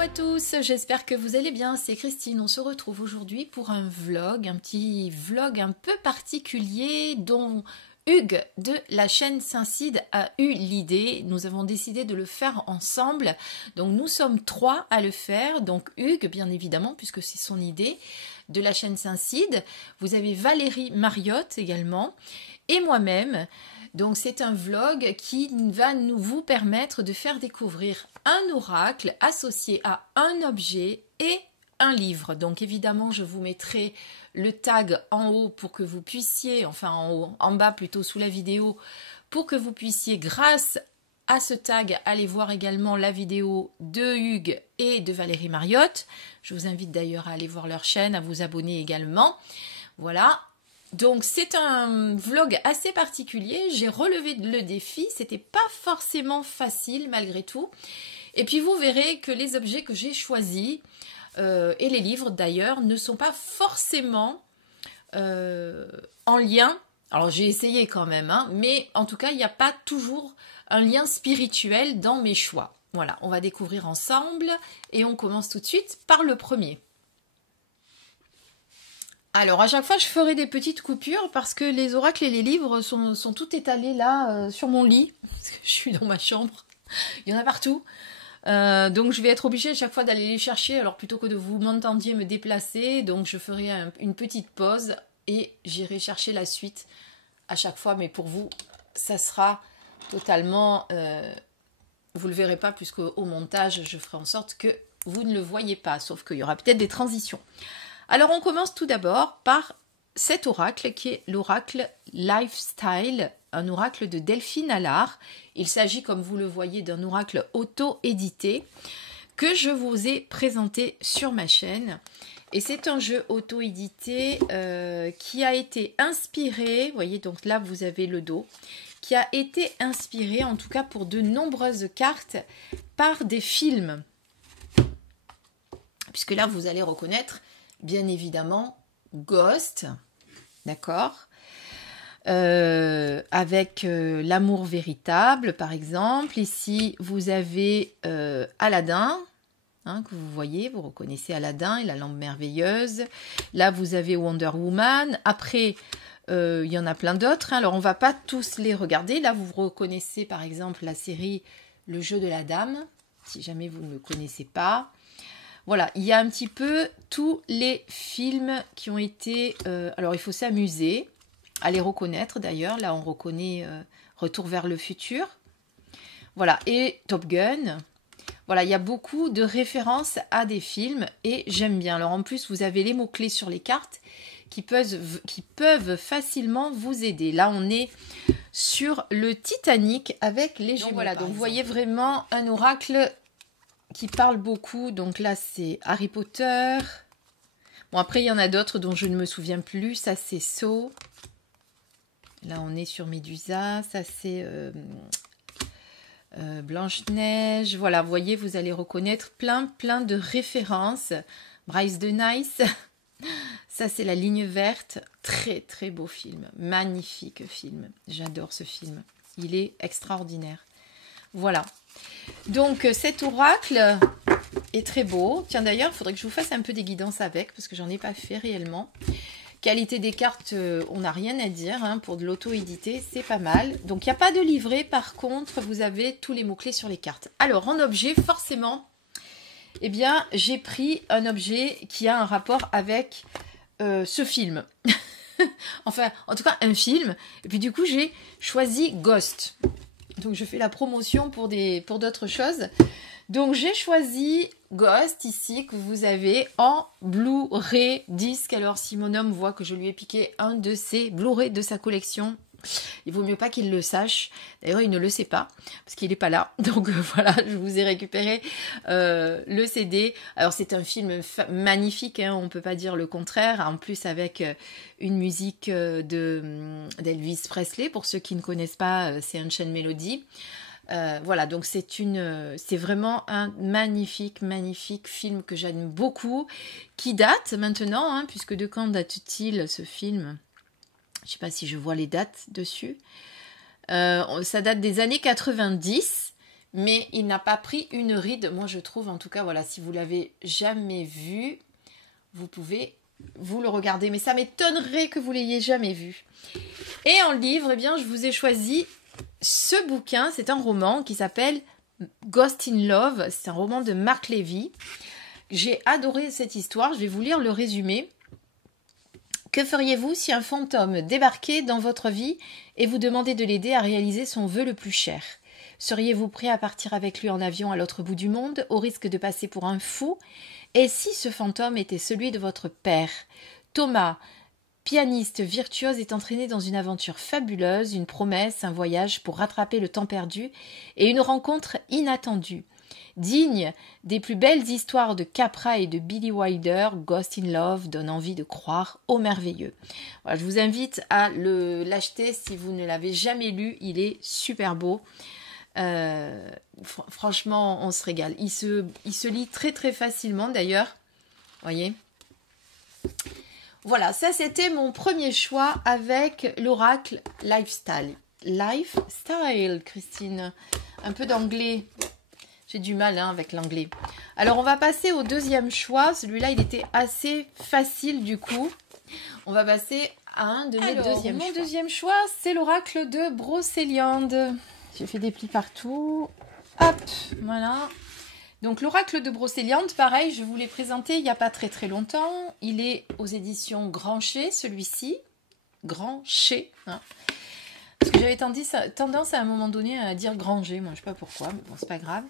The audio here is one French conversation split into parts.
à tous, j'espère que vous allez bien, c'est Christine. On se retrouve aujourd'hui pour un vlog, un petit vlog un peu particulier dont Hugues de la chaîne Saint-Cide a eu l'idée. Nous avons décidé de le faire ensemble, donc nous sommes 3 à le faire. Donc Hugues, bien évidemment, puisque c'est son idée, de la chaîne Saint-Cide. Vous avez Valérie Mariotte également, et moi-même. Donc c'est un vlog qui va vous permettre de faire découvrir un oracle associé à un objet et un livre. Donc évidemment je vous mettrai le tag en haut pour que vous puissiez, enfin en haut, en bas plutôt sous la vidéo, pour que vous puissiez grâce à ce tag aller voir également la vidéo de Hugues et de Valérie Mariotte. Je vous invite d'ailleurs à aller voir leur chaîne, à vous abonner également. Voilà. Donc c'est un vlog assez particulier, j'ai relevé le défi, c'était pas forcément facile malgré tout. Et puis vous verrez que les objets que j'ai choisis, et les livres d'ailleurs, ne sont pas forcément en lien. Alors j'ai essayé quand même, hein, mais en tout cas il n'y a pas toujours un lien spirituel dans mes choix. Voilà, on va découvrir ensemble et on commence tout de suite par le premier. Alors, à chaque fois, je ferai des petites coupures parce que les oracles et les livres sont tout étalés là, sur mon lit. Parce que je suis dans ma chambre. Il y en a partout. Donc, je vais être obligée à chaque fois d'aller les chercher. Alors, plutôt que de vous m'entendiez me déplacer, donc je ferai une petite pause et j'irai chercher la suite à chaque fois. Mais pour vous, ça sera totalement... vous ne le verrez pas puisque au montage, je ferai en sorte que vous ne le voyez pas. Sauf qu'il y aura peut-être des transitions. Alors on commence tout d'abord par cet oracle qui est l'oracle Lifestyle, un oracle de Delphine Allard. Il s'agit, comme vous le voyez, d'un oracle auto-édité que je vous ai présenté sur ma chaîne. Et c'est un jeu auto-édité qui a été inspiré, vous voyez, donc là vous avez le dos, qui a été inspiré, en tout cas pour de nombreuses cartes, par des films. Puisque là vous allez reconnaître bien évidemment Ghost, d'accord, avec l'amour véritable par exemple. Ici vous avez Aladdin, hein, que vous voyez, vous reconnaissez Aladdin et la lampe merveilleuse. Là vous avez Wonder Woman. Après il y en a plein d'autres, hein. Alors on va pas tous les regarder. Là vous reconnaissez par exemple la série Le jeu de la dame, si jamais vous ne le connaissez pas. Voilà, il y a un petit peu tous les films qui ont été... alors, il faut s'amuser à les reconnaître d'ailleurs. Là, on reconnaît Retour vers le futur. Voilà, et Top Gun. Voilà, il y a beaucoup de références à des films et j'aime bien. Alors, en plus, vous avez les mots-clés sur les cartes qui peuvent facilement vous aider. Là, on est sur le Titanic avec les jumeaux. Donc, voilà, donc vous voyez vraiment un oracle qui parle beaucoup. Donc là c'est Harry Potter. Bon, après il y en a d'autres dont je ne me souviens plus. Ça c'est Saw. Là on est sur Médusa. Ça c'est Blanche-Neige. Voilà, vous voyez, vous allez reconnaître plein de références. Bryce de Nice. Ça c'est La ligne verte. Très beau film, magnifique film, j'adore ce film, il est extraordinaire. Voilà, donc cet oracle est très beau. Tiens, d'ailleurs il faudrait que je vous fasse un peu des guidances avec, parce que j'en ai pas fait réellement. Qualité des cartes, on n'a rien à dire, hein, pour de l'auto-édité, c'est pas mal. Donc il n'y a pas de livret, par contre vous avez tous les mots-clés sur les cartes. Alors en objet, forcément, eh bien j'ai pris un objet qui a un rapport avec ce film. Enfin, en tout cas un film. Et puis du coup j'ai choisi Ghost. Donc je fais la promotion pour d'autres choses. Donc j'ai choisi Ghost ici, que vous avez en Blu-ray disque. Alors si mon homme voit que je lui ai piqué un de ses Blu-ray de sa collection, il vaut mieux pas qu'il le sache. D'ailleurs il ne le sait pas parce qu'il n'est pas là. Donc voilà, je vous ai récupéré le CD. Alors c'est un film magnifique, hein, on ne peut pas dire le contraire. En plus avec une musique d'Elvis Presley. Pour ceux qui ne connaissent pas, c'est Ancient Melody. Voilà, donc c'est vraiment un magnifique film que j'aime beaucoup, qui date maintenant, hein, puisque de quand date-t-il ce film? Je ne sais pas si je vois les dates dessus. Ça date des années 90, mais il n'a pas pris une ride. Moi, je trouve, en tout cas, voilà, si vous l'avez jamais vu, vous pouvez vous le regarder. Mais ça m'étonnerait que vous l'ayez jamais vu. Et en livre, eh bien, je vous ai choisi ce bouquin. C'est un roman qui s'appelle Ghost in Love. C'est un roman de Marc Levy. J'ai adoré cette histoire. Je vais vous lire le résumé. Que feriez-vous si un fantôme débarquait dans votre vie et vous demandait de l'aider à réaliser son vœu le plus cher? Seriez-vous prêt à partir avec lui en avion à l'autre bout du monde, au risque de passer pour un fou? Et si ce fantôme était celui de votre père? Thomas, pianiste virtuose, est entraîné dans une aventure fabuleuse, une promesse, un voyage pour rattraper le temps perdu et une rencontre inattendue. Digne des plus belles histoires de Capra et de Billy Wilder, Ghost in Love donne envie de croire au merveilleux. Voilà, je vous invite à l'acheter si vous ne l'avez jamais lu, il est super beau. Franchement, on se régale. Il se lit très très facilement d'ailleurs. Voyez. Voilà, ça c'était mon premier choix avec l'oracle Lifestyle. Lifestyle, Christine. Un peu d'anglais. J'ai du mal avec l'anglais. Alors, on va passer au deuxième choix. Celui-là, il était assez facile du coup. On va passer à un de mes deuxièmes choix. Mon deuxième choix, c'est l'oracle de Brocéliande. J'ai fait des plis partout. Hop, voilà. Donc, l'oracle de Brocéliande, pareil, je vous l'ai présenté il n'y a pas très très longtemps. Il est aux éditions Grancher, celui-ci. Grancher, hein. Parce que j'avais tendance à un moment donné à dire Granger, moi je sais pas pourquoi, mais bon c'est pas grave.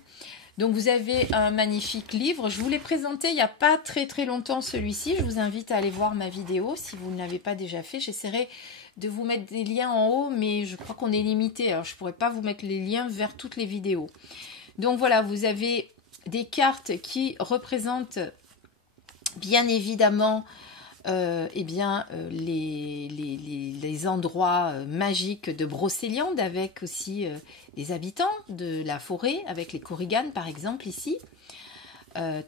Donc vous avez un magnifique livre, je vous l'ai présenté il n'y a pas très très longtemps celui-ci, je vous invite à aller voir ma vidéo si vous ne l'avez pas déjà fait. J'essaierai de vous mettre des liens en haut, mais je crois qu'on est limité, alors je ne pourrais pas vous mettre les liens vers toutes les vidéos. Donc voilà, vous avez des cartes qui représentent bien évidemment les endroits magiques de Brocéliande, avec aussi les habitants de la forêt, avec les Korrigan par exemple ici.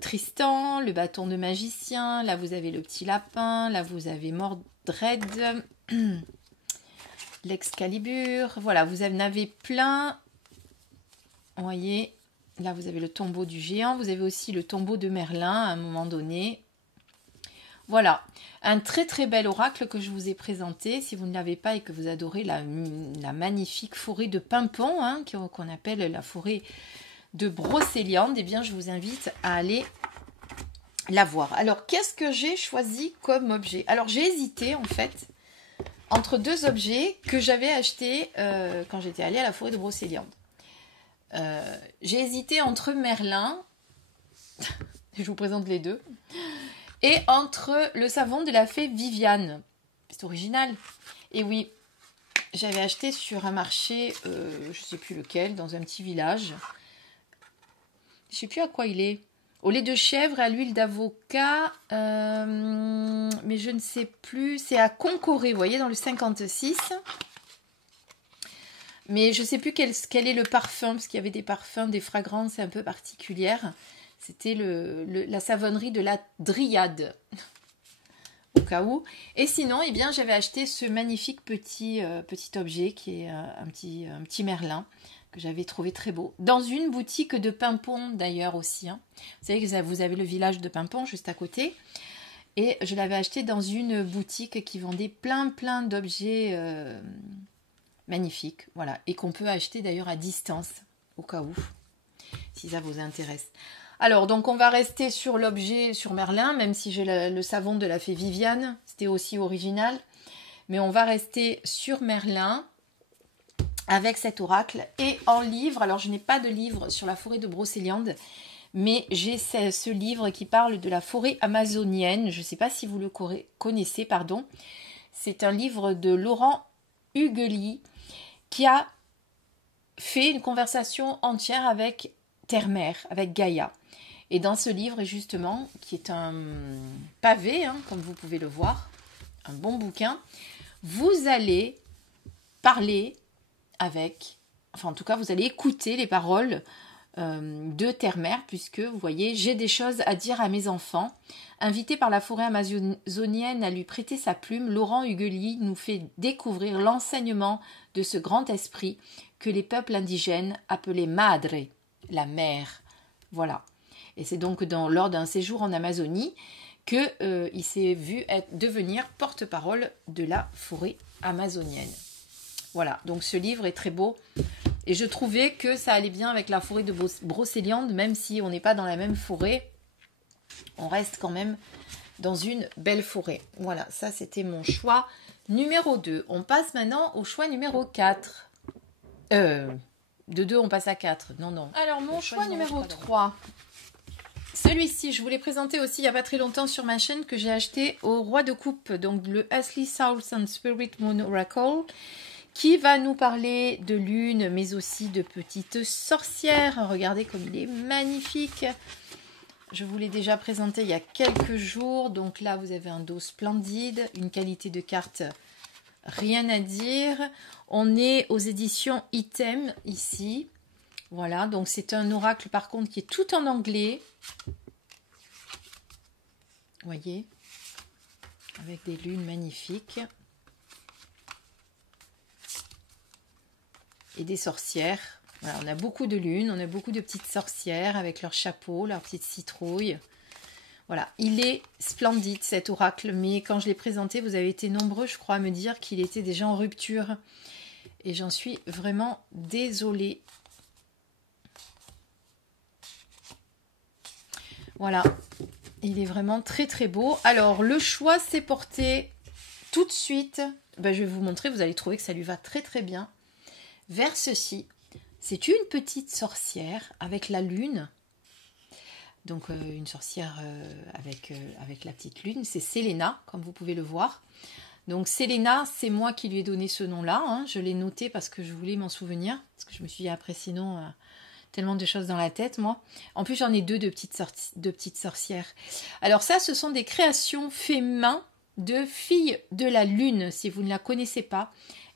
Tristan, le bâton de magicien, là vous avez le petit lapin, là vous avez Mordred, l'Excalibur, voilà, vous en avez plein. Vous voyez, là vous avez le tombeau du géant, vous avez aussi le tombeau de Merlin à un moment donné. Voilà, un très très bel oracle que je vous ai présenté. Si vous ne l'avez pas et que vous adorez la magnifique forêt de Pimpon, hein, qu'on appelle la forêt de Brocéliande, eh bien je vous invite à aller la voir. Alors, qu'est-ce que j'ai choisi comme objet? Alors, j'ai hésité en fait entre deux objets que j'avais achetés quand j'étais allée à la forêt de Brocéliande. J'ai hésité entre Merlin, je vous présente les deux, et entre le savon de la fée Viviane. C'est original. Et oui, j'avais acheté sur un marché, je ne sais plus lequel, dans un petit village. Je ne sais plus à quoi il est. Au lait de chèvre, à l'huile d'avocat, mais je ne sais plus. C'est à Concoré, vous voyez, dans le 56. Mais je ne sais plus quel est le parfum, parce qu'il y avait des parfums, des fragrances un peu particulières. C'était la savonnerie de la Dryade, au cas où. Et sinon, eh bien, j'avais acheté ce magnifique petit objet qui est un petit merlin que j'avais trouvé très beau. Dans une boutique de Pimpon d'ailleurs aussi. Hein. Vous savez que vous avez le village de Pimpon juste à côté. Et je l'avais acheté dans une boutique qui vendait plein d'objets magnifiques. Voilà. Et qu'on peut acheter d'ailleurs à distance, au cas où, si ça vous intéresse. Alors, donc, on va rester sur l'objet, sur Merlin, même si j'ai le savon de la fée Viviane. C'était aussi original. Mais on va rester sur Merlin avec cet oracle. Et en livre, alors je n'ai pas de livre sur la forêt de Brocéliande, mais j'ai ce livre qui parle de la forêt amazonienne. Je ne sais pas si vous le connaissez, pardon. C'est un livre de Laurent Hugely qui a fait une conversation entière avec Terre-Mère, avec Gaïa. Et dans ce livre, justement, qui est un pavé, hein, comme vous pouvez le voir, un bon bouquin, vous allez parler avec, enfin en tout cas, vous allez écouter les paroles de Terre-Mère, puisque, vous voyez, j'ai des choses à dire à mes enfants. Invité par la forêt amazonienne à lui prêter sa plume, Laurent Hugely nous fait découvrir l'enseignement de ce grand esprit que les peuples indigènes appelaient Madre. la mer. Voilà. Et c'est donc lors d'un séjour en Amazonie qu'il s'est vu devenir porte-parole de la forêt amazonienne. Voilà, donc ce livre est très beau. Et je trouvais que ça allait bien avec la forêt de Brocéliande, même si on n'est pas dans la même forêt, on reste quand même dans une belle forêt. Voilà, ça c'était mon choix numéro 2. On passe maintenant au choix numéro 4. De 2, on passe à 4. Non, non. Alors, mon choix numéro 3. Celui-ci, je vous l'ai présenté aussi il n'y a pas très longtemps sur ma chaîne, que j'ai acheté au Roi de Coupe, donc le Ashley Souls and Spirit Moon Oracle, qui va nous parler de lune, mais aussi de petites sorcières. Regardez comme il est magnifique. Je vous l'ai déjà présenté il y a quelques jours. Donc là, vous avez un dos splendide, une qualité de carte, rien à dire. On est aux éditions Item ici. Voilà, donc c'est un oracle par contre qui est tout en anglais. Vous voyez, avec des lunes magnifiques. Et des sorcières. Voilà, on a beaucoup de lunes, on a beaucoup de petites sorcières avec leurs chapeaux, leurs petites citrouilles. Voilà, il est splendide cet oracle, mais quand je l'ai présenté, vous avez été nombreux, je crois, à me dire qu'il était déjà en rupture. Et j'en suis vraiment désolée. Voilà, il est vraiment très très beau. Alors, le choix s'est porté tout de suite. Ben, je vais vous montrer, vous allez trouver que ça lui va très très bien. Vers ceci. C'est une petite sorcière avec la lune. Donc une sorcière avec la petite lune. C'est Selena, comme vous pouvez le voir. Donc Selena, c'est moi qui lui ai donné ce nom-là. Hein. Je l'ai noté parce que je voulais m'en souvenir. Parce que je me suis dit, après sinon, tellement de choses dans la tête, moi. En plus, j'en ai deux de petites sorcières. Alors ça, ce sont des créations faites main de Fille de la Lune, si vous ne la connaissez pas.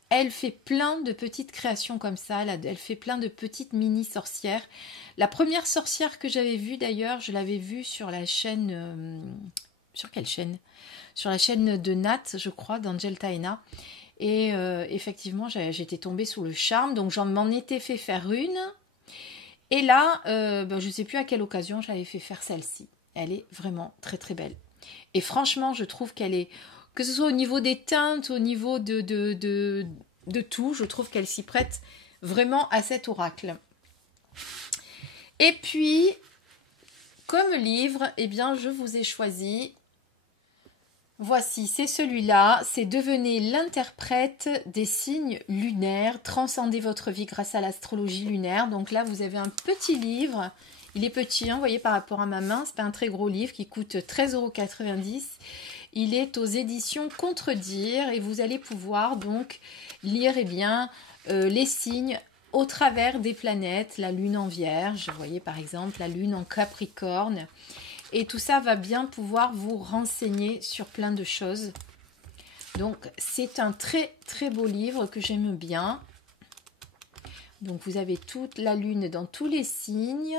Elle fait plein de petites créations comme ça, elle fait plein de petites mini-sorcières. La première sorcière que j'avais vue d'ailleurs, je l'avais vue sur la chaîne... sur quelle chaîne? Sur la chaîne de Nat, je crois, d'Angel Taena. Et effectivement, j'étais tombée sous le charme, donc j'en m'en étais fait faire une. Et là, je ne sais plus à quelle occasion j'avais fait faire celle-ci. Elle est vraiment très très belle. Et franchement, je trouve qu'elle est... Que ce soit au niveau des teintes, au niveau de tout, je trouve qu'elle s'y prête vraiment à cet oracle. Et puis, comme livre, eh bien, je vous ai choisi... Voici, c'est celui-là. C'est Devenez l'interprète des signes lunaires. Transcendez votre vie grâce à l'astrologie lunaire. Donc là, vous avez un petit livre. Il est petit, hein, vous voyez, par rapport à ma main. C'est pas un très gros livre qui coûte 13,90 €. Il est aux éditions Contredire et vous allez pouvoir donc lire les signes au travers des planètes, la lune en Vierge, vous voyez par exemple la lune en Capricorne. Et tout ça va bien pouvoir vous renseigner sur plein de choses. Donc c'est un très très beau livre que j'aime bien. Donc vous avez toute la lune dans tous les signes.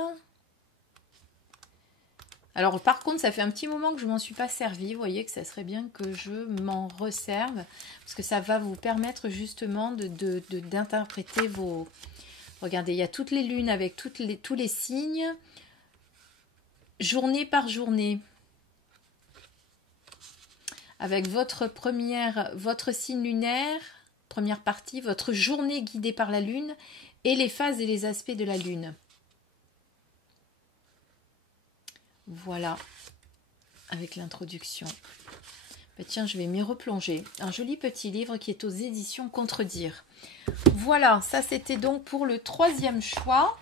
Alors par contre, ça fait un petit moment que je ne m'en suis pas servi. Vous voyez que ça serait bien que je m'en resserve. Parce que ça va vous permettre justement d'interpréter vos... Regardez, il y a toutes les lunes avec tous les signes. Journée par journée. Avec votre signe lunaire, première partie, votre journée guidée par la lune et les phases et les aspects de la lune. Voilà, avec l'introduction. Tiens, je vais m'y replonger. Un joli petit livre qui est aux éditions Contredire. Voilà, ça c'était donc pour le 3e choix.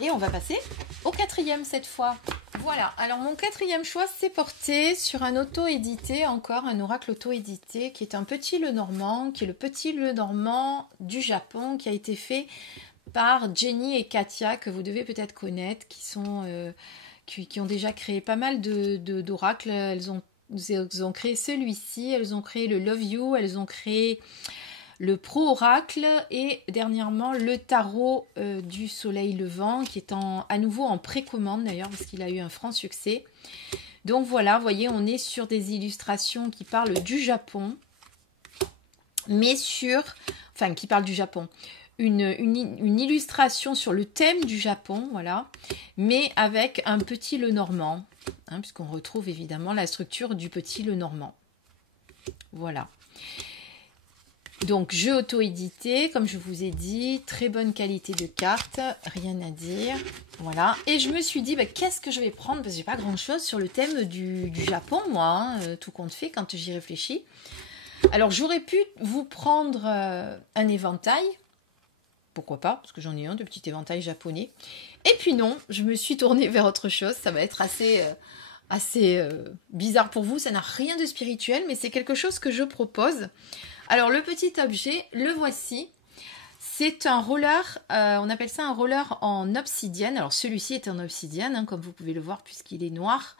Et on va passer au 4e cette fois. Voilà, alors mon 4e choix s'est porté sur un auto-édité, encore un oracle auto-édité, qui est un petit Lenormand, qui est le petit Lenormand du Japon, qui a été fait par Jenny et Katia, que vous devez peut-être connaître, qui ont déjà créé pas mal d'oracles. Elles ont créé celui-ci, elles ont créé le Love You, elles ont créé le Pro Oracle et dernièrement le Tarot du Soleil Levant, qui est à nouveau en précommande d'ailleurs, parce qu'il a eu un franc succès. Donc voilà, vous voyez, on est sur des illustrations qui parlent du Japon, mais qui parlent du Japon. une illustration sur le thème du Japon, voilà, mais avec un petit Lenormand, hein, puisqu'on retrouve évidemment la structure du petit Lenormand. Voilà. Donc, jeu auto-édité, comme je vous ai dit, très bonne qualité de cartes, rien à dire. Voilà. Et je me suis dit, bah, qu'est-ce que je vais prendre? Parce que j'ai pas grand-chose sur le thème du Japon, moi, hein, tout compte fait, quand j'y réfléchis. Alors, j'aurais pu vous prendre un éventail. Pourquoi pas? Parce que j'en ai un de petit éventail japonais. Et puis non, je me suis tournée vers autre chose. Ça va être assez bizarre pour vous. Ça n'a rien de spirituel, mais c'est quelque chose que je propose. Alors, le petit objet, le voici. C'est un roller, on appelle ça un roller en obsidienne. Alors, celui-ci est en obsidienne, hein, comme vous pouvez le voir, puisqu'il est noir.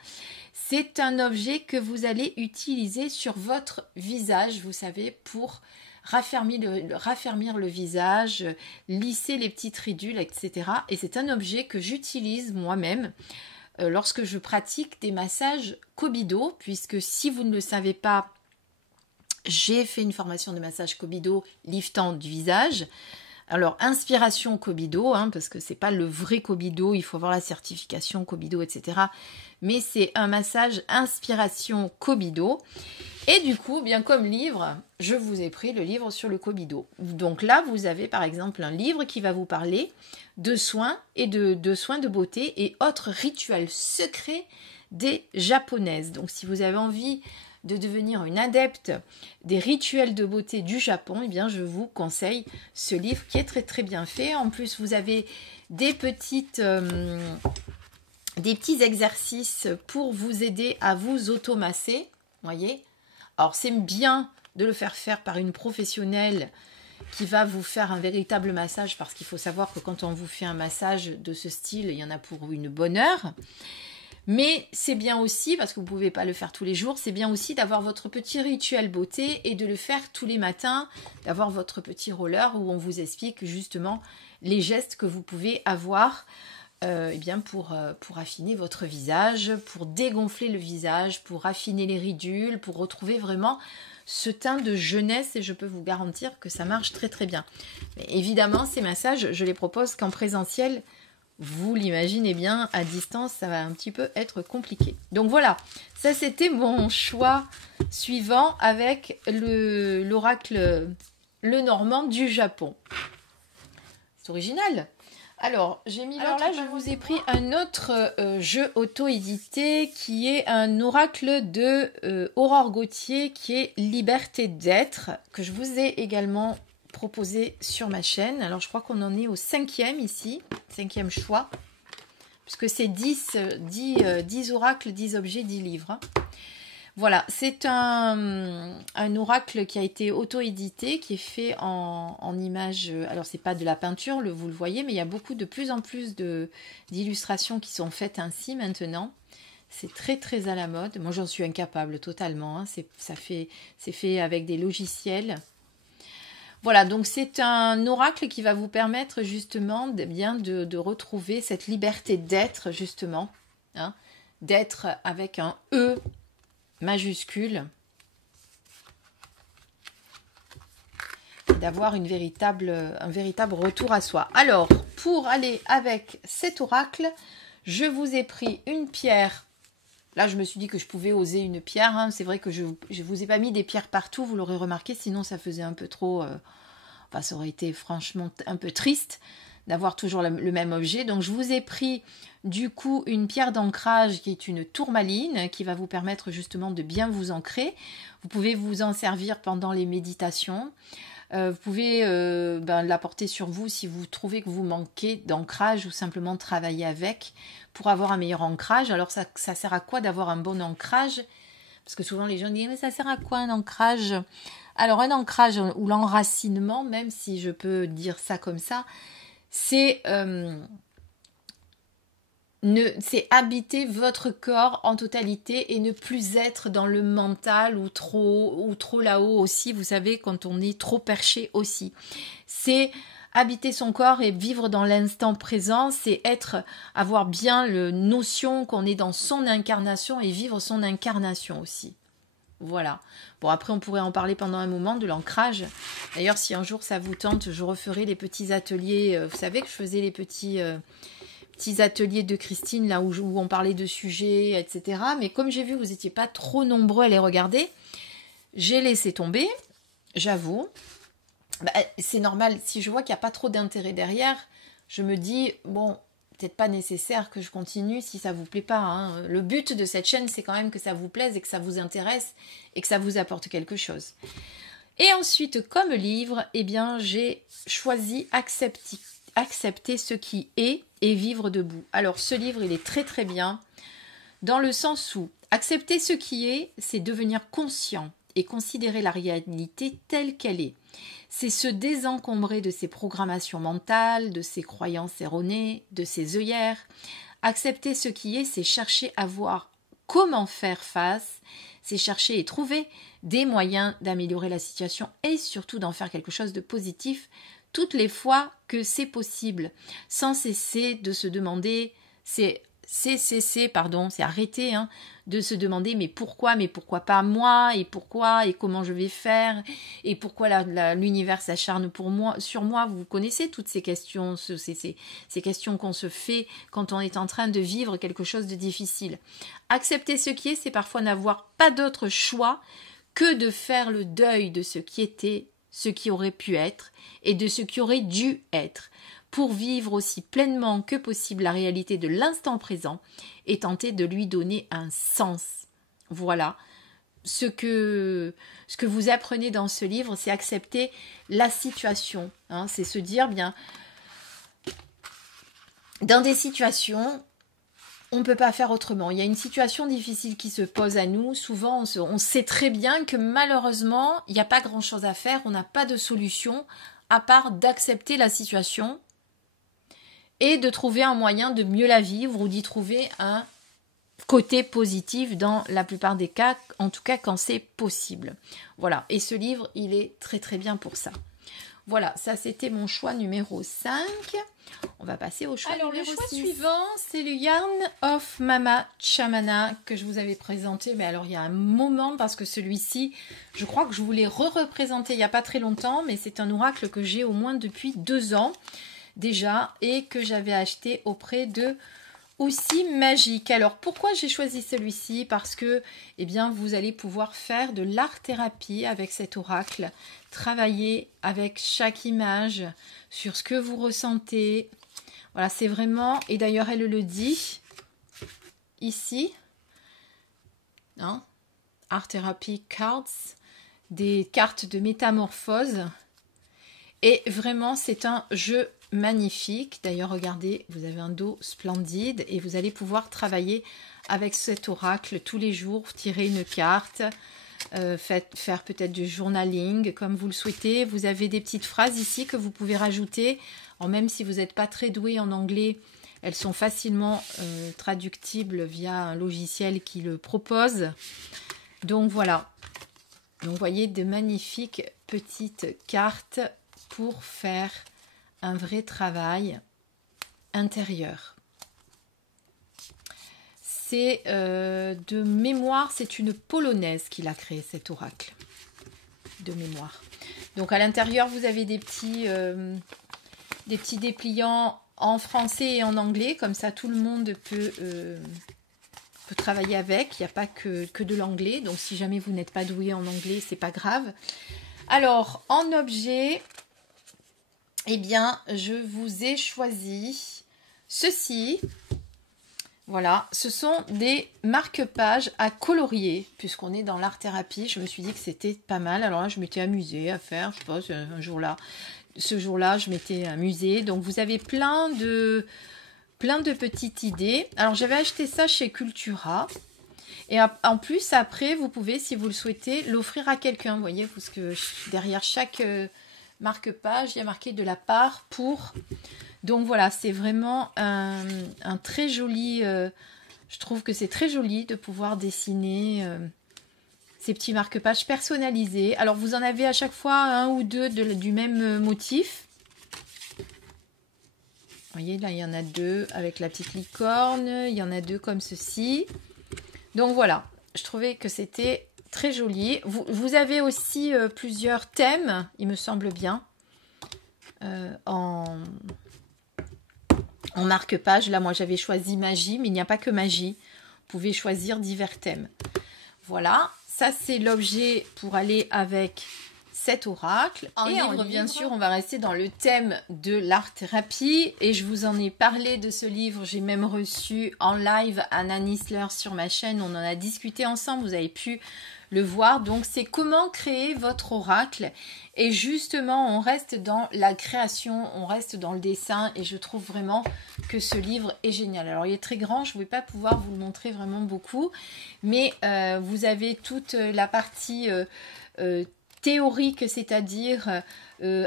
C'est un objet que vous allez utiliser sur votre visage, vous savez, pour raffermir le visage, lisser les petites ridules, etc. Et c'est un objet que j'utilise moi-même lorsque je pratique des massages Kobido, puisque si vous ne le savez pas, j'ai fait une formation de massage Kobido liftant du visage. Alors, inspiration Kobido, hein, parce que c'est pas le vrai Kobido, il faut avoir la certification Kobido, etc. Mais c'est un massage inspiration Kobido. Et du coup, bien comme livre, je vous ai pris le livre sur le Kobido. Donc là, vous avez par exemple un livre qui va vous parler de soins et de soins de beauté et autres rituels secrets des japonaises. Donc si vous avez envie de devenir une adepte des rituels de beauté du Japon, eh bien je vous conseille ce livre qui est très très bien fait. En plus, vous avez des petits exercices pour vous aider à vous automasser, voyez. Alors c'est bien de le faire par une professionnelle qui va vous faire un véritable massage, parce qu'il faut savoir que quand on vous fait un massage de ce style, il y en a pour une bonne heure. Mais c'est bien aussi, parce que vous ne pouvez pas le faire tous les jours, c'est bien aussi d'avoir votre petit rituel beauté et de le faire tous les matins, d'avoir votre petit roller où on vous explique justement les gestes que vous pouvez avoir eh bien pour affiner votre visage, pour dégonfler le visage, pour affiner les ridules, pour retrouver vraiment ce teint de jeunesse, et je peux vous garantir que ça marche très très bien. Mais évidemment, ces massages, je les propose qu'en présentiel. Vous l'imaginez bien, à distance, ça va un petit peu être compliqué. Donc voilà, ça c'était mon choix suivant avec l'oracle Lenormand du Japon. C'est original. Alors, là, je vous ai pris un autre jeu auto-édité qui est un oracle de Aurore Gauthier qui est Liberté d'être, que je vous ai également proposé sur ma chaîne. Alors, je crois qu'on en est au 5e ici, 5e choix, puisque c'est 10 oracles, 10 objets, 10 livres. Hein. Voilà, c'est un oracle qui a été auto-édité, qui est fait en images. Alors, c'est pas de la peinture, vous le voyez, mais il y a de plus en plus d'illustrations qui sont faites ainsi maintenant. C'est très très à la mode. Moi, j'en suis incapable totalement. Hein. C'est fait avec des logiciels. Voilà, donc c'est un oracle qui va vous permettre justement de retrouver cette liberté d'être, justement. Hein, d'être avec un E majuscule. Et d'avoir un véritable retour à soi. Alors, pour aller avec cet oracle, je vous ai pris une pierre. Là, je me suis dit que je pouvais oser une pierre. Hein. C'est vrai que je ne vous ai pas mis des pierres partout, vous l'aurez remarqué, sinon ça faisait un peu trop... Enfin, ça aurait été franchement un peu triste d'avoir toujours le même objet. Donc, je vous ai pris du coup une pierre d'ancrage qui est une tourmaline qui va vous permettre justement de bien vous ancrer. Vous pouvez vous en servir pendant les méditations. Vous pouvez l'apporter sur vous si vous trouvez que vous manquez d'ancrage ou simplement travailler avec pour avoir un meilleur ancrage. Alors ça sert à quoi d'avoir un bon ancrage? Parce que souvent les gens disent mais ça sert à quoi un ancrage? Alors un ancrage ou l'enracinement, même si je peux dire ça comme ça, c'est habiter votre corps en totalité et ne plus être dans le mental ou trop là-haut aussi, vous savez, quand on est trop perché aussi. C'est habiter son corps et vivre dans l'instant présent, c'est avoir bien la notion qu'on est dans son incarnation et vivre son incarnation aussi. Voilà. Bon, après, on pourrait en parler pendant un moment de l'ancrage. D'ailleurs, si un jour ça vous tente, je referai les petits ateliers. Vous savez que je faisais les petits ateliers de Christine, là où on parlait de sujets, etc. Mais comme j'ai vu que vous n'étiez pas trop nombreux à les regarder, j'ai laissé tomber, j'avoue. Bah, c'est normal, si je vois qu'il n'y a pas trop d'intérêt derrière, je me dis, bon, peut-être pas nécessaire que je continue si ça vous plaît pas. Hein. Le but de cette chaîne, c'est quand même que ça vous plaise et que ça vous intéresse et que ça vous apporte quelque chose. Et ensuite, comme livre, eh bien, j'ai choisi accepter ce qui est et vivre debout. Alors, ce livre, il est très très bien dans le sens où accepter ce qui est, c'est devenir conscient et considérer la réalité telle qu'elle est. C'est se désencombrer de ses programmations mentales, de ses croyances erronées, de ses œillères. Accepter ce qui est, c'est chercher à voir comment faire face, c'est chercher et trouver des moyens d'améliorer la situation et surtout d'en faire quelque chose de positif toutes les fois que c'est possible, sans cesser de se demander, c'est arrêter de se demander mais pourquoi pas moi, et pourquoi et comment je vais faire, et pourquoi l'univers s'acharne sur moi. Vous connaissez toutes ces questions, ces questions qu'on se fait quand on est en train de vivre quelque chose de difficile. Accepter ce qui est, c'est parfois n'avoir pas d'autre choix que de faire le deuil de ce qui était, ce qui aurait pu être, et de ce qui aurait dû être, pour vivre aussi pleinement que possible la réalité de l'instant présent et tenter de lui donner un sens. Voilà. Ce que vous apprenez dans ce livre, c'est accepter la situation. C'est se dire, bien, dans des situations, on ne peut pas faire autrement. Il y a une situation difficile qui se pose à nous. Souvent, on sait très bien que malheureusement, il n'y a pas grand-chose à faire. On n'a pas de solution à part d'accepter la situation et de trouver un moyen de mieux la vivre ou d'y trouver un côté positif dans la plupart des cas, en tout cas quand c'est possible. Voilà, et ce livre, il est très très bien pour ça. Voilà, ça c'était mon choix numéro 5. On va passer au choix numéro 6. Alors le choix suivant, c'est le Yarn of Mama Chamana que je vous avais présenté, mais alors il y a un moment, parce que celui-ci, je crois que je vous l'ai re-représenté il n'y a pas très longtemps, mais c'est un oracle que j'ai au moins depuis 2 ans déjà et que j'avais acheté auprès de Aussi Magique. Alors pourquoi j'ai choisi celui-ci? Parce que eh bien, vous allez pouvoir faire de l'art-thérapie avec cet oracle, travailler avec chaque image sur ce que vous ressentez. Voilà, c'est vraiment, et d'ailleurs elle le dit ici, Art Therapy Cards, des cartes de métamorphose. Et vraiment, c'est un jeu magnifique. D'ailleurs, regardez, vous avez un dos splendide et vous allez pouvoir travailler avec cet oracle tous les jours, tirer une carte, faire peut-être du journaling comme vous le souhaitez. Vous avez des petites phrases ici que vous pouvez rajouter. Alors, même si vous n'êtes pas très doué en anglais, elles sont facilement traductibles via un logiciel qui le propose. Donc voilà. Donc, vous voyez de magnifiques petites cartes pour faire un vrai travail intérieur. C'est de mémoire, c'est une Polonaise qui l'a créé, cet oracle de mémoire. Donc à l'intérieur, vous avez des petits dépliants en français et en anglais, comme ça tout le monde peut travailler avec. Il n'y a pas que de l'anglais, donc si jamais vous n'êtes pas doué en anglais, c'est pas grave. Alors en objet, eh bien, je vous ai choisi ceci. Voilà, ce sont des marque-pages à colorier, puisqu'on est dans l'art-thérapie. Je me suis dit que c'était pas mal. Alors là, je m'étais amusée à faire, je sais pas, ce jour-là, je m'étais amusée. Donc, vous avez plein de petites idées. Alors, j'avais acheté ça chez Cultura. Et en plus, après, vous pouvez, si vous le souhaitez, l'offrir à quelqu'un. Vous voyez, parce que derrière chaque marque-page, il y a marqué de la part pour... Donc voilà, c'est vraiment un très joli... je trouve que c'est très joli de pouvoir dessiner ces petits marque-pages personnalisés. Alors, vous en avez à chaque fois un ou deux du même motif. Vous voyez, là, il y en a 2 avec la petite licorne. Il y en a 2 comme ceci. Donc voilà, je trouvais que c'était très joli. Vous avez aussi plusieurs thèmes, il me semble bien, en marque-page. Là, moi, j'avais choisi magie, mais il n'y a pas que magie. Vous pouvez choisir divers thèmes. Voilà, ça, c'est l'objet pour aller avec cet oracle. En livre, bien sûr, on va rester dans le thème de l'art-thérapie. Et je vous en ai parlé de ce livre. J'ai même reçu en live Anna Nisler sur ma chaîne. On en a discuté ensemble. Vous avez pu le voir. Donc, c'est comment créer votre oracle. Et justement, on reste dans la création, on reste dans le dessin. Et je trouve vraiment que ce livre est génial. Alors, il est très grand. Je ne vais pas pouvoir vous le montrer vraiment beaucoup. Mais vous avez toute la partie théorique, c'est-à-dire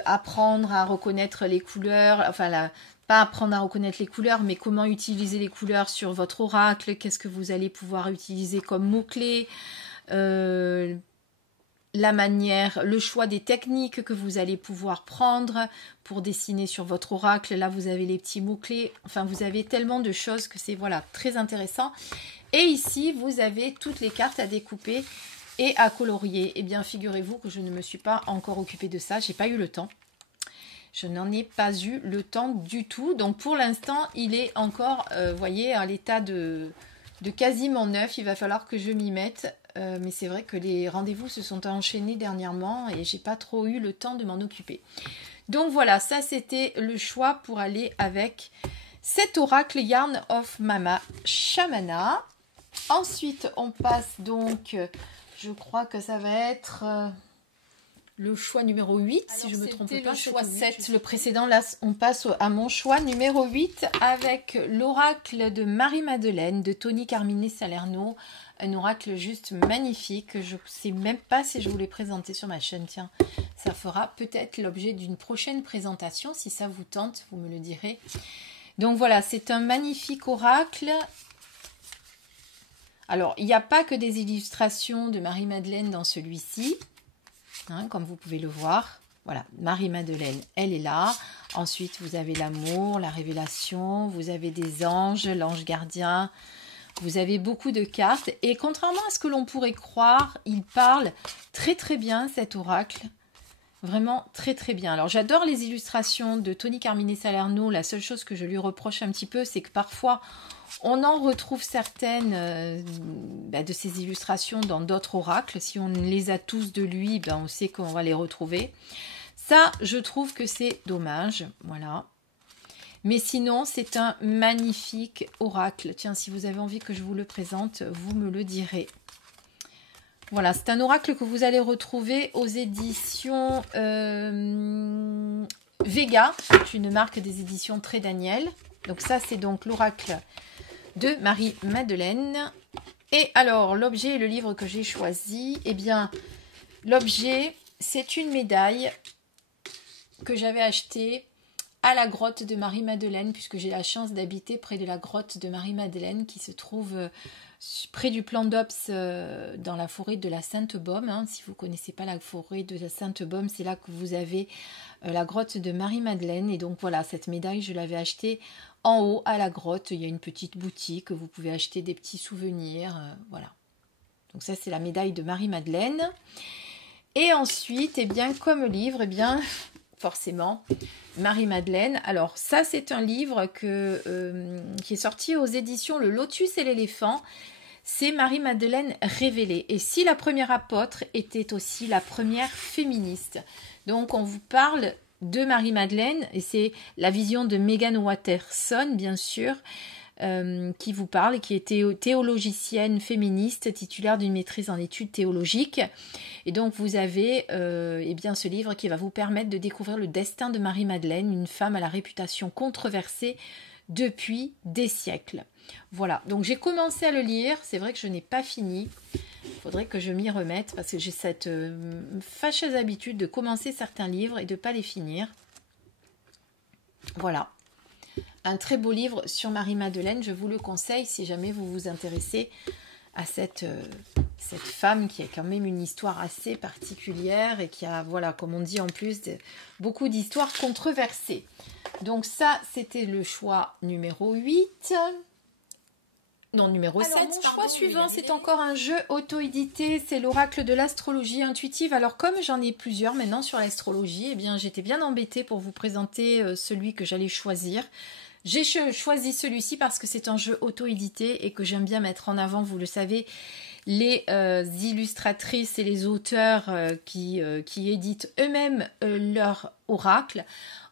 apprendre à reconnaître les couleurs, enfin pas apprendre à reconnaître les couleurs, mais comment utiliser les couleurs sur votre oracle, qu'est-ce que vous allez pouvoir utiliser comme mots-clés, la manière, le choix des techniques que vous allez pouvoir prendre pour dessiner sur votre oracle. Là, vous avez les petits mots-clés, enfin, vous avez tellement de choses que c'est voilà, très intéressant. Et ici, vous avez toutes les cartes à découper et à colorier. Eh bien, figurez-vous que je ne me suis pas encore occupée de ça. J'ai pas eu le temps. Je n'en ai pas eu le temps du tout. Donc, pour l'instant, il est encore, voyez, à l'état de quasiment neuf. Il va falloir que je m'y mette. Mais c'est vrai que les rendez-vous se sont enchaînés dernièrement et j'ai pas trop eu le temps de m'en occuper. Donc, voilà, ça, c'était le choix pour aller avec cet oracle Yarn of Mama Shamana. Ensuite, on passe donc... Je crois que ça va être le choix numéro 8, alors, si je ne me trompe pas. Le choix 7, le précédent. Là, on passe à mon choix numéro 8 avec l'oracle de Marie-Madeleine de Toni Carmine Salerno. Un oracle juste magnifique. Je ne sais même pas si je vous l'ai présenté sur ma chaîne. Tiens, ça fera peut-être l'objet d'une prochaine présentation. Si ça vous tente, vous me le direz. Donc voilà, c'est un magnifique oracle. Alors, il n'y a pas que des illustrations de Marie-Madeleine dans celui-ci, hein, comme vous pouvez le voir. Voilà, Marie-Madeleine, elle est là. Ensuite, vous avez l'amour, la révélation, vous avez des anges, l'ange gardien. Vous avez beaucoup de cartes. Et contrairement à ce que l'on pourrait croire, il parle très très bien, cet oracle. Vraiment très très bien. Alors, j'adore les illustrations de Toni Carmine Salerno. La seule chose que je lui reproche un petit peu, c'est que parfois... on en retrouve certaines de ces illustrations dans d'autres oracles. Si on les a tous de lui, on sait qu'on va les retrouver. Ça, je trouve que c'est dommage. Voilà. Mais sinon, c'est un magnifique oracle. Tiens, si vous avez envie que je vous le présente, vous me le direz. Voilà, c'est un oracle que vous allez retrouver aux éditions Vega. C'est une marque des éditions Très Daniel. Donc ça, c'est donc l'oracle de Marie-Madeleine. Et alors, l'objet et le livre que j'ai choisi, eh bien, l'objet, c'est une médaille que j'avais achetée à la grotte de Marie-Madeleine, puisque j'ai la chance d'habiter près de la grotte de Marie-Madeleine, qui se trouve près du Plan d'Ops, dans la forêt de la Sainte-Baume. Hein. Si vous ne connaissez pas la forêt de la Sainte-Baume, c'est là que vous avez la grotte de Marie-Madeleine. Et donc voilà, cette médaille, je l'avais achetée en haut à la grotte. Il y a une petite boutique, vous pouvez acheter des petits souvenirs. Voilà. Donc ça, c'est la médaille de Marie-Madeleine. Et ensuite, eh bien, comme livre, eh bien, forcément, Marie-Madeleine. Alors ça, c'est un livre qui est sorti aux éditions Le Lotus et l'éléphant. C'est Marie-Madeleine révélée. Et si la première apôtre était aussi la première féministe. Donc on vous parle de Marie-Madeleine, et c'est la vision de Megan Watterson, bien sûr, qui vous parle, qui était théologicienne féministe, titulaire d'une maîtrise en études théologiques. Et donc vous avez eh bien, ce livre qui va vous permettre de découvrir le destin de Marie-Madeleine, une femme à la réputation controversée depuis des siècles. Voilà, donc j'ai commencé à le lire, c'est vrai que je n'ai pas fini. Il faudrait que je m'y remette parce que j'ai cette fâcheuse habitude de commencer certains livres et de ne pas les finir. Voilà. Un très beau livre sur Marie-Madeleine, je vous le conseille si jamais vous vous intéressez à cette femme qui a quand même une histoire assez particulière et qui a, voilà, comme on dit en plus, beaucoup d'histoires controversées. Donc ça, c'était le choix numéro 8. Non, numéro 7. Mon choix suivant, C'est encore un jeu auto-édité, c'est l'oracle de l'astrologie intuitive. Alors comme j'en ai plusieurs maintenant sur l'astrologie, eh bien j'étais bien embêtée pour vous présenter celui que j'allais choisir. J'ai choisi celui-ci parce que c'est un jeu auto-édité et que j'aime bien mettre en avant, vous le savez, les illustratrices et les auteurs qui éditent eux-mêmes leur oracle.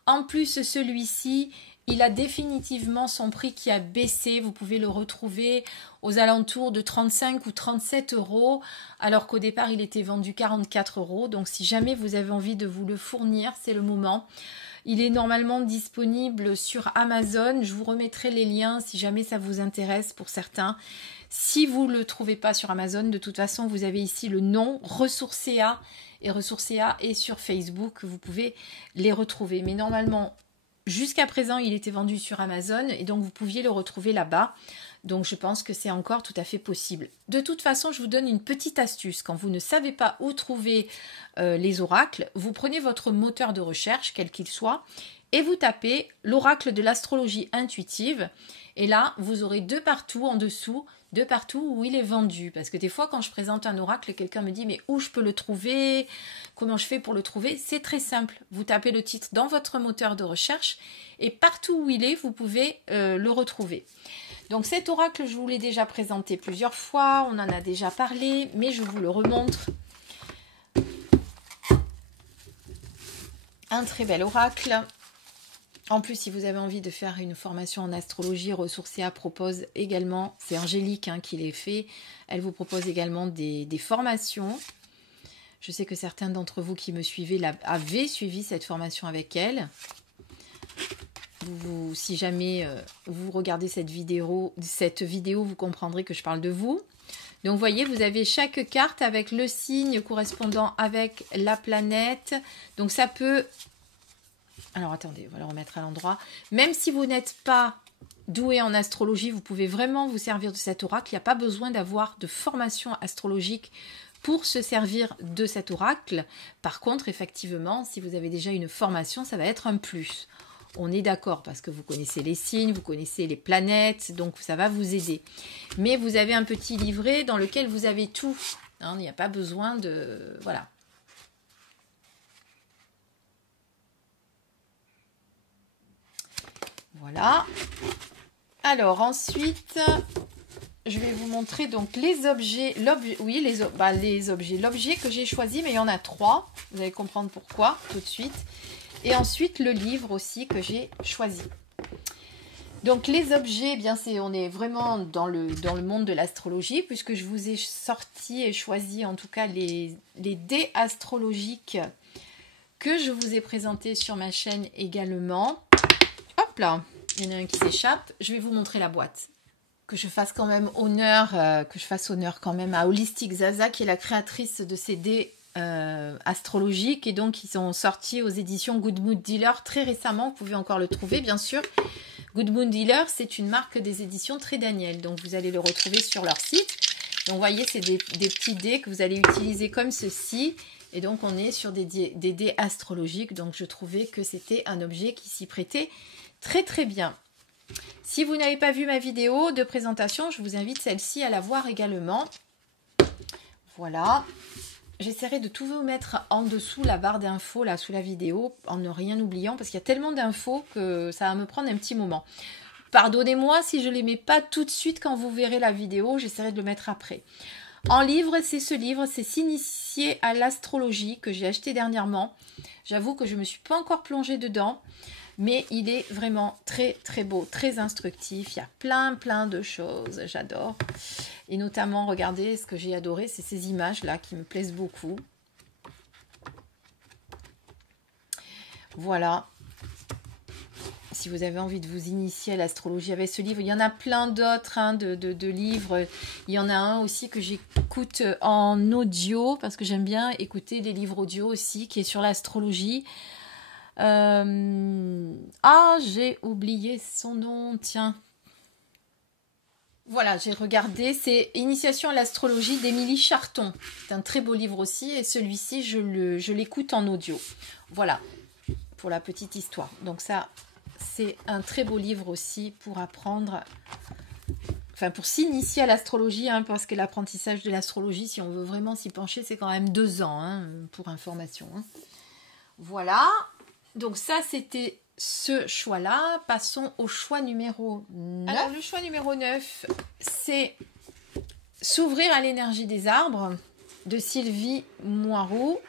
En plus, celui-ci, il a définitivement son prix qui a baissé. Vous pouvez le retrouver aux alentours de 35 ou 37 euros, alors qu'au départ, il était vendu 44 euros. Donc, si jamais vous avez envie de vous le fournir, c'est le moment. Il est normalement disponible sur Amazon. Je vous remettrai les liens si jamais ça vous intéresse pour certains. Si vous ne le trouvez pas sur Amazon, de toute façon, vous avez ici le nom Ressourcea. Et Ressourcea est sur Facebook. Vous pouvez les retrouver. Mais normalement, jusqu'à présent, il était vendu sur Amazon et donc vous pouviez le retrouver là-bas. Donc je pense que c'est encore tout à fait possible. De toute façon, je vous donne une petite astuce. Quand vous ne savez pas où trouver les oracles, vous prenez votre moteur de recherche, quel qu'il soit, et vous tapez l'oracle de l'astrologie intuitive. Et là, vous aurez de partout en dessous, de partout où il est vendu. Parce que des fois, quand je présente un oracle, quelqu'un me dit « Mais où je peux le trouver? Comment je fais pour le trouver ?» C'est très simple. Vous tapez le titre dans votre moteur de recherche et partout où il est, vous pouvez le retrouver. Donc cet oracle, je vous l'ai déjà présenté plusieurs fois, on en a déjà parlé, mais je vous le remontre. Un très bel oracle. En plus, si vous avez envie de faire une formation en astrologie, Ressourcea propose également, c'est Angélique qui les fait, elle vous propose également des formations. Je sais que certains d'entre vous qui me suivez avaient suivi cette formation avec elle. Si jamais vous regardez cette vidéo, vous comprendrez que je parle de vous. Donc, vous voyez, vous avez chaque carte avec le signe correspondant avec la planète. Donc, ça peut... Alors, attendez, on va le remettre à l'endroit. Même si vous n'êtes pas doué en astrologie, vous pouvez vraiment vous servir de cet oracle. Il n'y a pas besoin d'avoir de formation astrologique pour se servir de cet oracle. Par contre, effectivement, si vous avez déjà une formation, ça va être un plus. On est d'accord parce que vous connaissez les signes, vous connaissez les planètes, donc ça va vous aider. Mais vous avez un petit livret dans lequel vous avez tout. Il n'y a pas besoin de... Voilà. Voilà. Alors ensuite, je vais vous montrer donc les objets. Les objets. L'objet que j'ai choisi, mais il y en a 3. Vous allez comprendre pourquoi tout de suite. Et ensuite, le livre aussi que j'ai choisi. Donc, les objets, eh bien, on est vraiment dans le monde de l'astrologie, puisque je vous ai sorti et choisi, en tout cas, les dés astrologiques que je vous ai présentés sur ma chaîne également. Hop là, il y en a un qui s'échappe. Je vais vous montrer la boîte. Que je fasse quand même honneur, quand même à Holistic Zaza, qui est la créatrice de ces dés astrologiques, et donc ils sont sortis aux éditions Good Mood Dealer très récemment. Vous pouvez encore le trouver, bien sûr. Good Mood Dealer, c'est une marque des éditions Très Daniel, donc vous allez le retrouver sur leur site. Donc vous voyez, c'est des petits dés que vous allez utiliser comme ceci, et donc on est sur des dés astrologiques. Donc je trouvais que c'était un objet qui s'y prêtait très très bien. Si vous n'avez pas vu ma vidéo de présentation, je vous invite celle-ci à la voir également. Voilà. J'essaierai de tout vous mettre en dessous la barre d'infos, là, sous la vidéo, en ne rien oubliant, parce qu'il y a tellement d'infos que ça va me prendre un petit moment. Pardonnez-moi si je ne les mets pas tout de suite quand vous verrez la vidéo, j'essaierai de le mettre après. En livre, c'est ce livre, c'est S'initier à l'astrologie, que j'ai acheté dernièrement. J'avoue que je ne me suis pas encore plongée dedans, mais il est vraiment très très beau, très instructif. Il y a plein de choses, j'adore. Et notamment, regardez, ce que j'ai adoré, c'est ces images-là qui me plaisent beaucoup. Voilà. Si vous avez envie de vous initier à l'astrologie avec ce livre, il y en a plein d'autres de livres. Il y en a un aussi que j'écoute en audio, parce que j'aime bien écouter des livres audio aussi, qui est sur l'astrologie. Ah, j'ai oublié son nom, tiens. Voilà, j'ai regardé, c'est Initiation à l'astrologie d'Émilie Charton. C'est un très beau livre aussi, et celui-ci, je l'écoute en audio. Voilà, pour la petite histoire. Donc ça, c'est un très beau livre aussi pour apprendre. enfin pour s'initier à l'astrologie, hein, parce que l'apprentissage de l'astrologie, si on veut vraiment s'y pencher, c'est quand même 2 ans, hein, pour information. Hein. Voilà, donc ça c'était ce choix-là. Passons au choix numéro 9. Alors le choix numéro 9, c'est S'ouvrir à l'énergie des arbres de Sylvie Moiroux,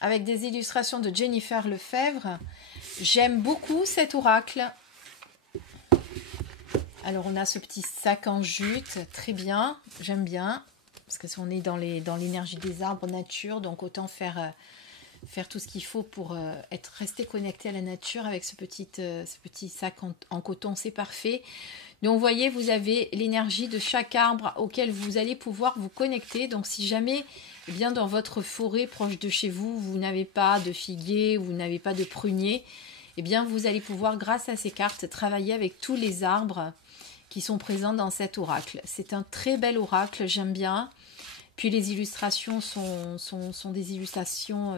avec des illustrations de Jennifer Lefebvre. J'aime beaucoup cet oracle. Alors on a ce petit sac en jute, très bien, j'aime bien, parce que on est dans l'énergie des arbres, nature, donc autant faire tout ce qu'il faut pour rester connecté à la nature avec ce petit sac en coton, c'est parfait. Donc vous voyez, vous avez l'énergie de chaque arbre auquel vous allez pouvoir vous connecter. Donc si jamais, eh bien, dans votre forêt proche de chez vous, vous n'avez pas de figuier, vous n'avez pas de prunier, eh bien vous allez pouvoir, grâce à ces cartes, travailler avec tous les arbres qui sont présents dans cet oracle. C'est un très bel oracle, j'aime bien. Puis les illustrations sont des illustrations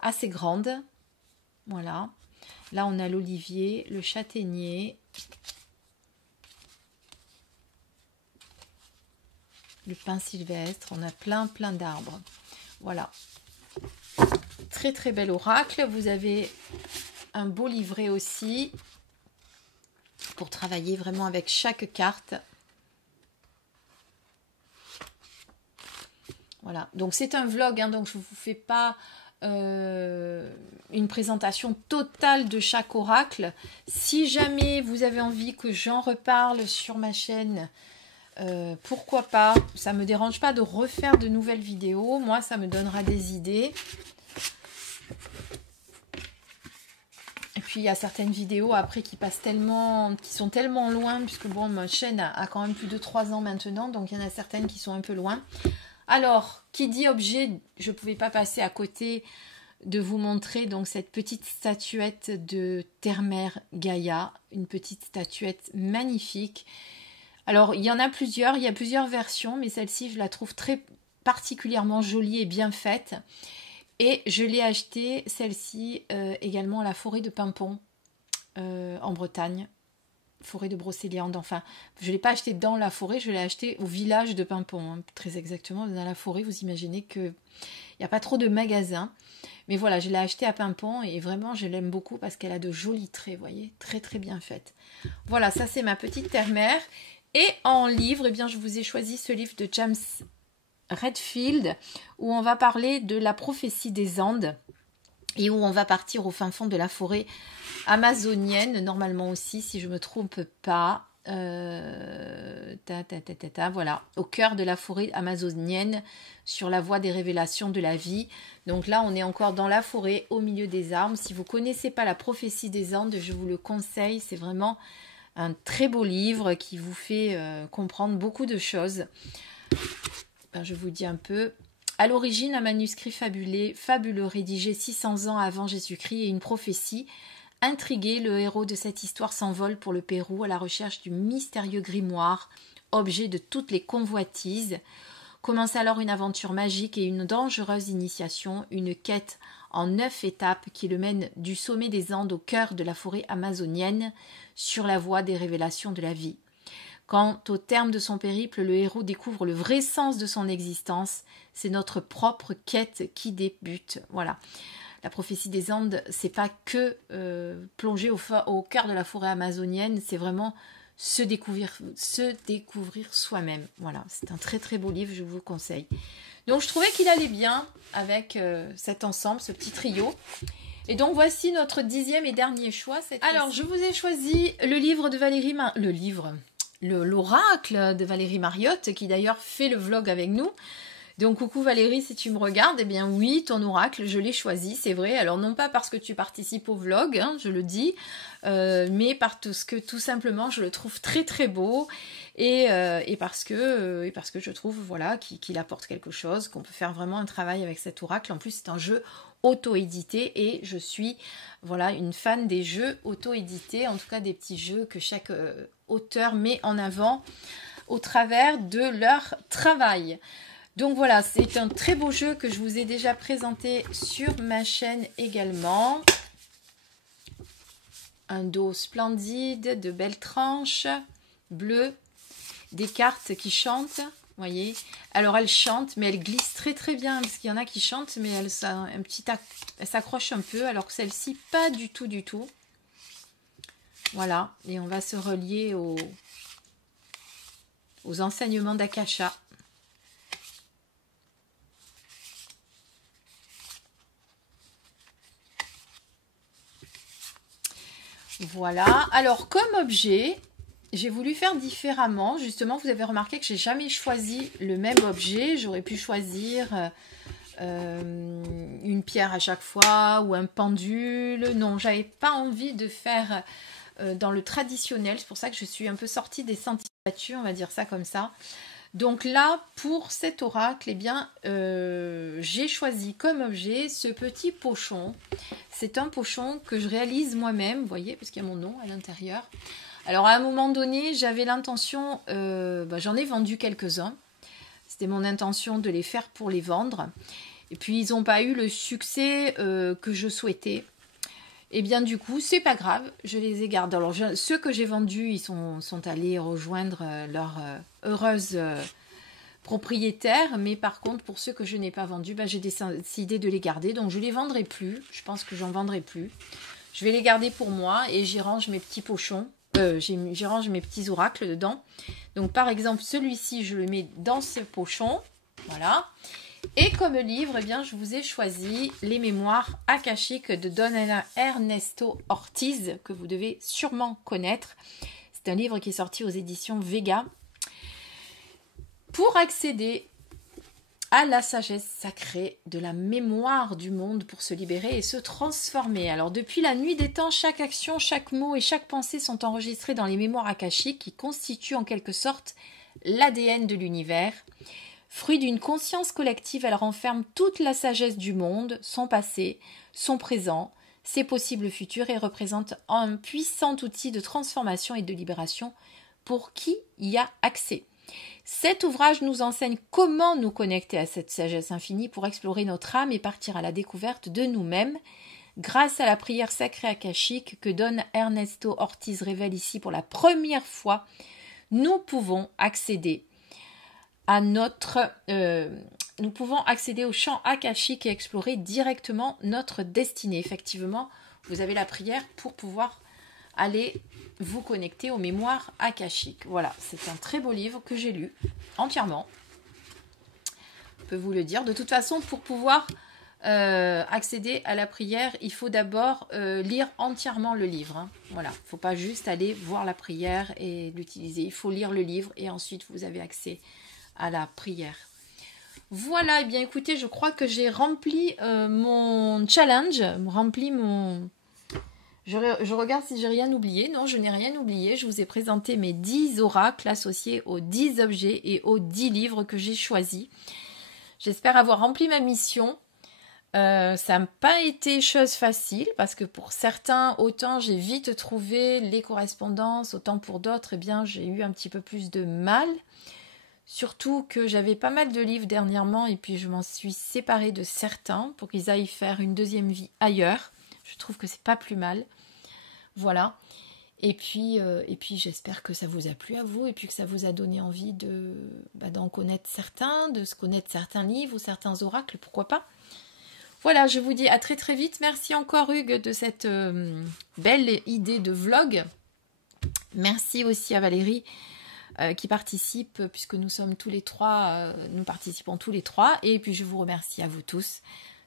assez grandes. Voilà. Là, on a l'olivier, le châtaignier, le pin sylvestre. On a plein d'arbres. Voilà. Très très bel oracle. Vous avez un beau livret aussi pour travailler vraiment avec chaque carte. Voilà, donc c'est un vlog, hein, donc je ne vous fais pas une présentation totale de chaque oracle. Si jamais vous avez envie que j'en reparle sur ma chaîne, pourquoi pas, ça ne me dérange pas de refaire de nouvelles vidéos. Moi, ça me donnera des idées. Et puis, il y a certaines vidéos après qui sont tellement loin, puisque bon, ma chaîne a quand même plus de 3 ans maintenant, donc il y en a certaines qui sont un peu loin. Alors, qui dit objet, je ne pouvais pas passer à côté de vous montrer donc cette petite statuette de Terre-Mère Gaïa, une petite statuette magnifique. Alors, il y en a plusieurs, il y a plusieurs versions, mais celle-ci, je la trouve très particulièrement jolie et bien faite. Et je l'ai achetée, celle-ci, également à la forêt de Pimpon, en Bretagne. Forêt de Brocéliande, enfin, je ne l'ai pas acheté dans la forêt, je l'ai acheté au village de Pimpon, hein, très exactement. Dans la forêt, vous imaginez qu'il n'y a pas trop de magasins. Mais voilà, je l'ai acheté à Pimpon et vraiment, je l'aime beaucoup parce qu'elle a de jolis traits, vous voyez, très très bien faite. Voilà, ça c'est ma petite terre-mère. Et en livre, eh bien, je vous ai choisi ce livre de James Redfield où on va parler de la prophétie des Andes et où on va partir au fin fond de la forêt amazonienne, normalement aussi, si je ne me trompe pas. Voilà, au cœur de la forêt amazonienne, sur la voie des révélations de la vie. Donc là, on est encore dans la forêt, au milieu des arbres. Si vous ne connaissez pas la prophétie des Andes, je vous le conseille. C'est vraiment un très beau livre qui vous fait comprendre beaucoup de choses. Ben, je vous dis un peu. À l'origine, un manuscrit fabuleux rédigé 600 ans avant Jésus-Christ et une prophétie. Intrigué, le héros de cette histoire s'envole pour le Pérou à la recherche du mystérieux grimoire, objet de toutes les convoitises. Commence alors une aventure magique et une dangereuse initiation, une quête en 9 étapes qui le mène du sommet des Andes au cœur de la forêt amazonienne, sur la voie des révélations de la vie. Quand, au terme de son périple, le héros découvre le vrai sens de son existence, c'est notre propre quête qui débute. Voilà. La prophétie des Andes, c'est pas que plonger au cœur de la forêt amazonienne, c'est vraiment se découvrir soi-même. Voilà, c'est un très très beau livre, je vous le conseille. Donc je trouvais qu'il allait bien avec cet ensemble, ce petit trio. Et donc voici notre 10e et dernier choix. Alors je vous ai choisi le livre de Valérie l'oracle de Valérie Mariotte, qui d'ailleurs fait le vlog avec nous. Donc coucou Valérie, si tu me regardes, eh bien oui, ton oracle, je l'ai choisi, c'est vrai. Alors non pas parce que tu participes au vlog, hein, je le dis, mais parce que tout simplement je le trouve très très beau et parce que je trouve voilà qu'il apporte quelque chose, qu'on peut faire vraiment un travail avec cet oracle. En plus c'est un jeu auto-édité et je suis voilà une fan des jeux auto-édités, en tout cas des petits jeux que chaque auteur met en avant au travers de leur travail. Donc voilà, c'est un très beau jeu que je vous ai déjà présenté sur ma chaîne également. Un dos splendide, de belles tranches. bleu, des cartes qui chantent, voyez. Alors elles chantent, mais elles glissent très très bien, parce qu'il y en a qui chantent, mais elles s'accrochent un peu, alors que celle-ci, pas du tout, du tout. Voilà, et on va se relier aux enseignements d'Akasha. Voilà, alors comme objet, j'ai voulu faire différemment. Justement, vous avez remarqué que j'ai jamais choisi le même objet. J'aurais pu choisir une pierre à chaque fois ou un pendule. Non, j'avais pas envie de faire dans le traditionnel. C'est pour ça que je suis un peu sortie des sentiers battus, on va dire ça comme ça. Donc là, pour cet oracle, eh bien, j'ai choisi comme objet ce petit pochon. C'est un pochon que je réalise moi-même, vous voyez, parce qu'il y a mon nom à l'intérieur. Alors à un moment donné, j'avais l'intention, j'en ai vendu quelques-uns. C'était mon intention de les faire pour les vendre. Et puis ils n'ont pas eu le succès que je souhaitais. Et bien du coup, c'est pas grave, je les ai gardés. Alors ceux que j'ai vendus, ils sont allés rejoindre leur heureuse propriétaire. Mais par contre, pour ceux que je n'ai pas vendus, j'ai décidé de les garder. Donc je les vendrai plus, je pense que j'en vendrai plus. Je vais les garder pour moi et j'y range mes petits pochons. J'y range mes petits oracles dedans. Donc par exemple, celui-ci, je le mets dans ce pochon. Voilà. Et comme livre, eh bien, je vous ai choisi Les Mémoires akashiques de Don Ernesto Ortiz, que vous devez sûrement connaître. C'est un livre qui est sorti aux éditions Vega. Pour accéder à la sagesse sacrée de la mémoire du monde pour se libérer et se transformer. Alors depuis la nuit des temps, chaque action, chaque mot et chaque pensée sont enregistrés dans les mémoires akashiques qui constituent en quelque sorte l'ADN de l'univers. Fruit d'une conscience collective, elle renferme toute la sagesse du monde, son passé, son présent, ses possibles futurs et représente un puissant outil de transformation et de libération pour qui y a accès. Cet ouvrage nous enseigne comment nous connecter à cette sagesse infinie pour explorer notre âme et partir à la découverte de nous-mêmes. Grâce à la prière sacrée akashique que Don Ernesto Ortiz révèle ici pour la première fois, nous pouvons accéder au champ akashique et explorer directement notre destinée. Effectivement, vous avez la prière pour pouvoir aller vous connecter aux mémoires akashiques. Voilà, c'est un très beau livre que j'ai lu entièrement. Je peux vous le dire. De toute façon, pour pouvoir accéder à la prière, il faut d'abord lire entièrement le livre. Hein. Voilà, il ne faut pas juste aller voir la prière et l'utiliser. Il faut lire le livre et ensuite vous avez accès à la prière. Voilà, et bien écoutez, je crois que j'ai rempli mon challenge, Je regarde si j'ai rien oublié. Non, je n'ai rien oublié. Je vous ai présenté mes 10 oracles associés aux 10 objets et aux 10 livres que j'ai choisis. J'espère avoir rempli ma mission. Ça n'a pas été chose facile parce que pour certains, autant j'ai vite trouvé les correspondances, autant pour d'autres, eh bien, j'ai eu un petit peu plus de mal. Surtout que j'avais pas mal de livres dernièrement et puis je m'en suis séparée de certains pour qu'ils aillent faire une deuxième vie ailleurs. Je trouve que c'est pas plus mal. Voilà. Et puis j'espère que ça vous a plu à vous et puis que ça vous a donné envie d'en connaître certains, de se connaître certains livres ou certains oracles, pourquoi pas. Voilà, je vous dis à très très vite. Merci encore Hugues de cette belle idée de vlog. Merci aussi à Valérie qui participe puisque nous sommes tous les trois, nous participons tous les trois. Et puis je vous remercie à vous tous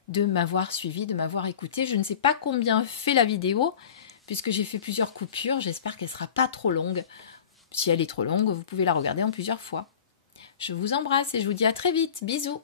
de m'avoir suivi, de m'avoir écouté. Je ne sais pas combien fait la vidéo puisque j'ai fait plusieurs coupures. J'espère qu'elle ne sera pas trop longue. Si elle est trop longue, vous pouvez la regarder en plusieurs fois. Je vous embrasse et je vous dis à très vite. Bisous.